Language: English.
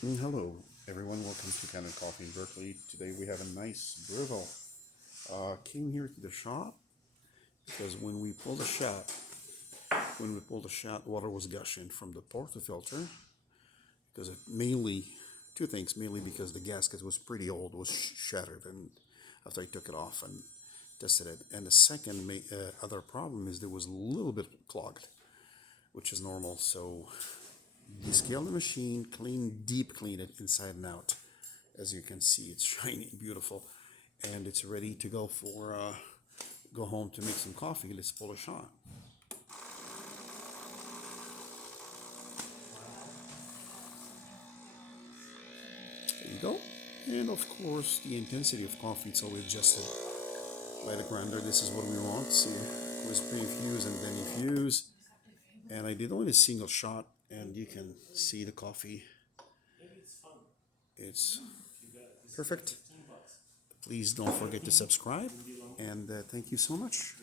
Hello, everyone. Welcome to Kanen Coffee in Berkeley. Today we have a nice Breville. Came here to the shop because when we pulled the shot, water was gushing from the portafilter. Because it mainly, two things. Mainly because the gasket was pretty old, was shattered, and after I took it off and tested it. And the second other problem is there was a little bit clogged, which is normal. So descale the machine, deep clean it inside and out. As you can see, it's shiny, beautiful, and it's ready to go for go home to make some coffee. Let's pull a shot. There you go. And of course, the intensity of coffee, it's always adjusted by the grinder. This is what we want. See, it was pre-infused and then infused. And I did only a single shot, and you can see the coffee. It's perfect. Please don't forget to subscribe, and thank you so much.